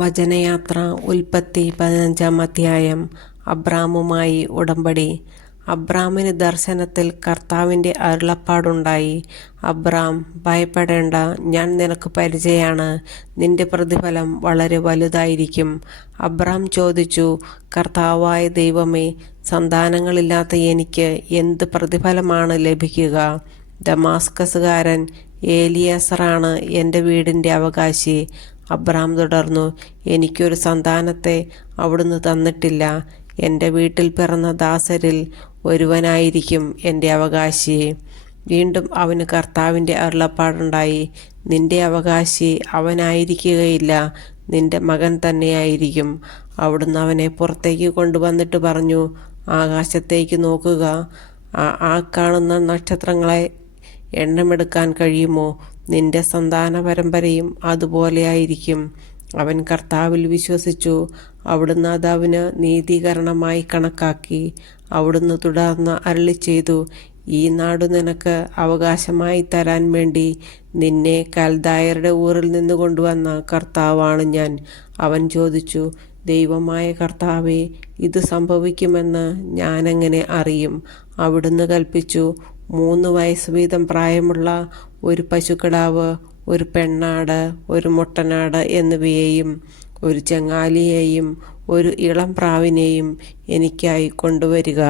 വചനയാത്ര ഉൽപ്പത്തി 15-ാം അധ്യായം. അബ്രാമുമായി ഉടമ്പടി. അബ്രാമിന് ദർശനത്തിൽ കർത്താവിൻ്റെ അരുളപ്പാടുണ്ടായി. അബ്രാം, ഭയപ്പെടേണ്ട, ഞാൻ നിനക്ക് പരിചയാണ്, നിന്റെ പ്രതിഫലം വളരെ വലുതായിരിക്കും. അബ്രാം ചോദിച്ചു, കർത്താവായ ദൈവമേ, സന്താനങ്ങളില്ലാത്ത എനിക്ക് എന്ത് പ്രതിഫലമാണ് ലഭിക്കുക? ദമാസ്കസുകാരൻ ഏലിയാസറാണ് എൻ്റെ വീടിൻ്റെ അവകാശി. അബ്രാം തുടർന്നു, എനിക്കൊരു സന്താനത്തെ അവിടുന്ന് തന്നിട്ടില്ല. എൻ്റെ വീട്ടിൽ പിറന്ന ദാസരിൽ ഒരുവനായിരിക്കും എൻ്റെ അവകാശി. വീണ്ടും അവന് കർത്താവിൻ്റെ അരുളപ്പാടുണ്ടായി, നിന്റെ അവകാശി അവനായിരിക്കുകയില്ല, നിന്റെ മകൻ തന്നെയായിരിക്കും. അവിടുന്ന് അവനെ പുറത്തേക്ക് കൊണ്ടുവന്നിട്ട് പറഞ്ഞു, ആകാശത്തേക്ക് നോക്കുക, ആ കാണുന്ന നക്ഷത്രങ്ങളെ എണ്ണമെടുക്കാൻ കഴിയുമോ? നിന്റെ സന്താന പരമ്പരയും അതുപോലെയായിരിക്കും. അവൻ കർത്താവിൽ വിശ്വസിച്ചു. അവിടുന്ന് അത് അവന് നീതീകരണമായി കണക്കാക്കി. അവിടുന്ന് തുടർന്ന് അരുളിച്ചെയ്തു, ഈ നാടു നിനക്ക് അവകാശമായി തരാൻ വേണ്ടി നിന്നെ കൽദായരുടെ ഊരിൽ നിന്ന് കൊണ്ടുവന്ന കർത്താവാണ് ഞാൻ. അവൻ ചോദിച്ചു, ദൈവമായ കർത്താവേ, ഇത് സംഭവിക്കുമെന്ന് ഞാനെങ്ങനെ അറിയും? അവിടുന്ന് കൽപ്പിച്ചു, 3 വയസ്സ് വീതം പ്രായമുള്ള ഒരു പശുക്കിടാവ്, ഒരു പെണ്ണാട്, ഒരു മുട്ടനാട് എന്നിവയെയും ഒരു ചെങ്ങാലിയെയും ഒരു ഇളം പ്രാവിനെയും എനിക്കായി കൊണ്ടുവരിക.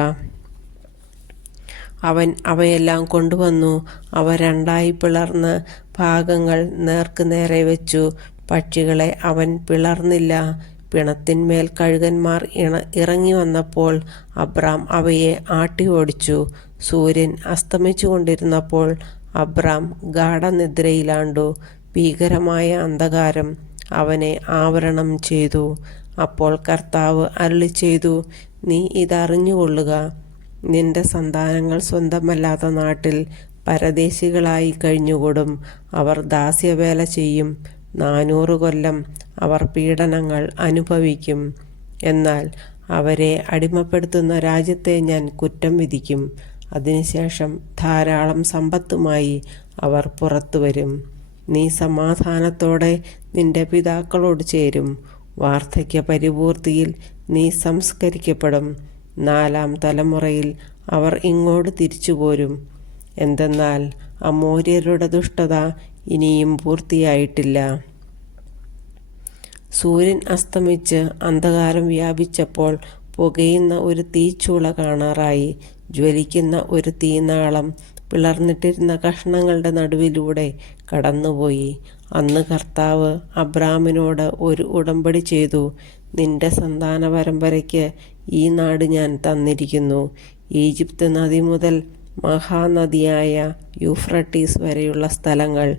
അവൻ അവയെല്ലാം കൊണ്ടുവന്നു. അവ 2ആയി പിളർന്ന് ഭാഗങ്ങൾ നേർക്കുനേരെ വെച്ചു. പക്ഷികളെ അവൻ പിളർന്നില്ല. പിണത്തിന്മേൽ കഴുകന്മാർ ഇറങ്ങി വന്നപ്പോൾ അബ്രാം അവയെ ആട്ടി ഓടിച്ചു. സൂര്യൻ അസ്തമിച്ചു കൊണ്ടിരുന്നപ്പോൾ അബ്രാം ഗാഢനിദ്രയിലാണ്ടു. ഭീകരമായ അന്ധകാരം അവനെ ആവരണം ചെയ്തു. അപ്പോൾ കർത്താവ് അരുളിച്ചെയ്തു, നീ ഇതറിഞ്ഞുകൊള്ളുക, നിന്റെ സന്താനങ്ങൾ സ്വന്തമല്ലാത്ത നാട്ടിൽ പരദേശികളായി കഴിഞ്ഞുകൂടും. അവർ ദാസ്യവേല ചെയ്യും. 400 കൊല്ലം അവർ പീഡനങ്ങൾ അനുഭവിക്കും. എന്നാൽ അവരെ അടിമപ്പെടുത്തുന്ന രാജ്യത്തെ ഞാൻ കുറ്റം വിധിക്കും. അതിനുശേഷം ധാരാളം സമ്പത്തുമായി അവർ പുറത്തു വരും. നീ സമാധാനത്തോടെ നിന്റെ പിതാക്കളോട് ചേരും. വാർദ്ധക്യ പരിപൂർത്തിയിൽ നീ സംസ്കരിക്കപ്പെടും. 4-ാം തലമുറയിൽ അവർ ഇങ്ങോട്ട് തിരിച്ചു പോരും. എന്തെന്നാൽ അമോര്യരുടെ ദുഷ്ടത ഇനിയും പൂർത്തിയായിട്ടില്ല. സൂര്യൻ അസ്തമിച്ച് അന്ധകാരം വ്യാപിച്ചപ്പോൾ പുകയുന്ന ഒരു തീച്ചൂള കാണാറായി. ജ്വലിക്കുന്ന ഒരു തീനാളം പിളർന്നിട്ടിരുന്ന കഷ്ണങ്ങളുടെ നടുവിലൂടെ കടന്നുപോയി. അന്ന് കർത്താവ് അബ്രാമിനോട് ഒരു ഉടമ്പടി ചെയ്തു, നിന്റെ സന്താന പരമ്പരയ്ക്ക് ഈ നാട് ഞാൻ തന്നിരിക്കുന്നു. ഈജിപ്ത് നദി മുതൽ മഹാനദിയായ യൂഫ്രട്ടീസ് വരെയുള്ള സ്ഥലങ്ങൾ,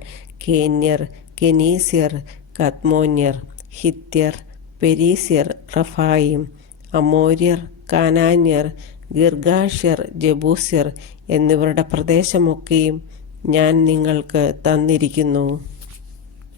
കേന്യർ, കെനീസ്യർ, കദ്മോന്യർ, ഹിത്യർ, പെരീസ്യർ, റഫായിം, അമോര്യർ, കാനാന്യർ, ഗിർഗാഷ്യർ, ജബൂസ്യർ എന്നിവരുടെ പ്രദേശമൊക്കെയും ഞാൻ നിങ്ങൾക്ക് തന്നിരിക്കുന്നു.